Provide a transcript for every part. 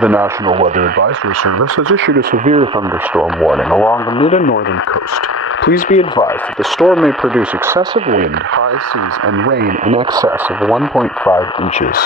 The National Weather Advisory Service has issued a severe thunderstorm warning along the mid and northern coast. Please be advised that the storm may produce excessive wind, high seas, and rain in excess of 1.5 inches.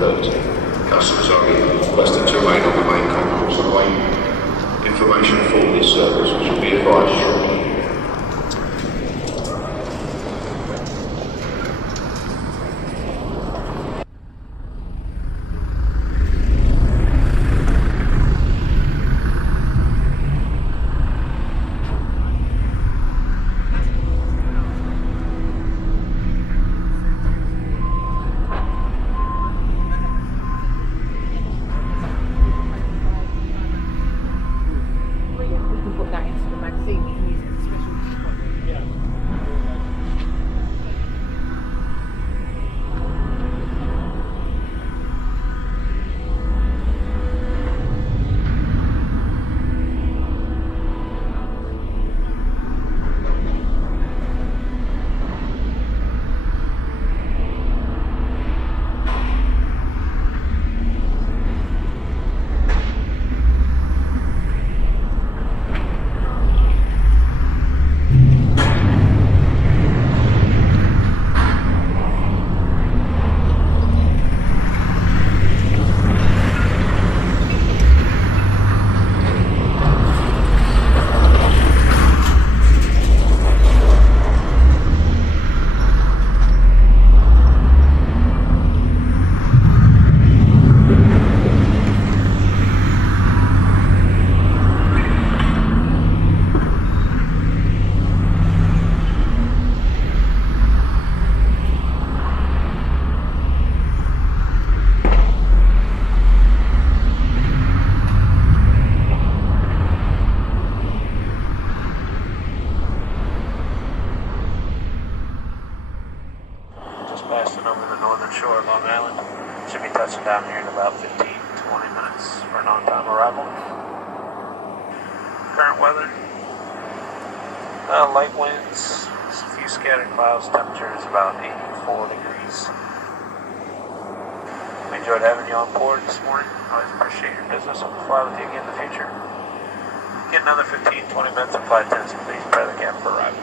9:30. Customers are requested to remain on the main concourse and await information for this service, which will be advised shortly. Passing over the northern shore of Long Island. Should be touching down here in about 15-20 minutes for an on-time arrival. Current weather, light winds, a few scattered clouds, temperature is about 84 degrees. We enjoyed having you on board this morning. Always appreciate your business and we'll fly with you again in the future. Get another 15-20 minutes of flight attendants, please prepare the cabin for arrival.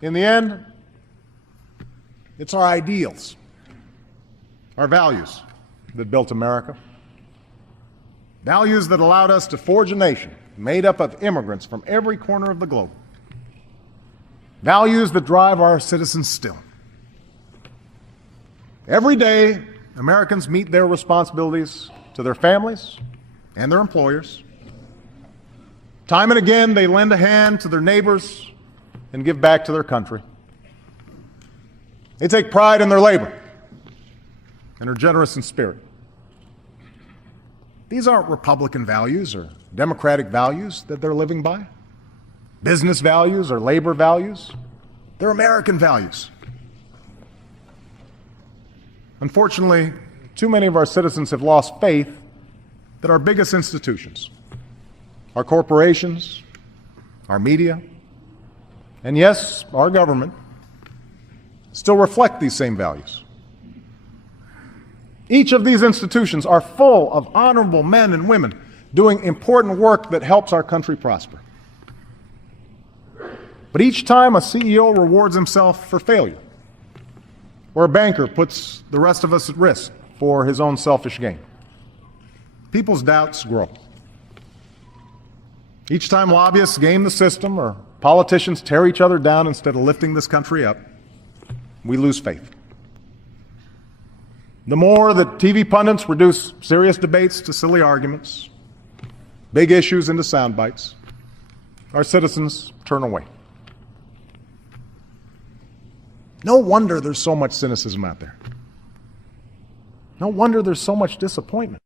In the end, it's our ideals, our values that built America. Values that allowed us to forge a nation made up of immigrants from every corner of the globe. Values that drive our citizens still. Every day, Americans meet their responsibilities to their families and their employers. Time and again, they lend a hand to their neighbors and give back to their country. They take pride in their labor and are generous in spirit. These aren't Republican values or Democratic values that they're living by, business values or labor values. They're American values. Unfortunately, too many of our citizens have lost faith that our biggest institutions, our corporations, our media, and yes, our government, still reflect these same values. Each of these institutions are full of honorable men and women doing important work that helps our country prosper. But each time a CEO rewards himself for failure, or a banker puts the rest of us at risk for his own selfish gain, people's doubts grow. Each time lobbyists game the system or politicians tear each other down instead of lifting this country up, we lose faith. The more that TV pundits reduce serious debates to silly arguments, big issues into sound bites, our citizens turn away. No wonder there's so much cynicism out there. No wonder there's so much disappointment.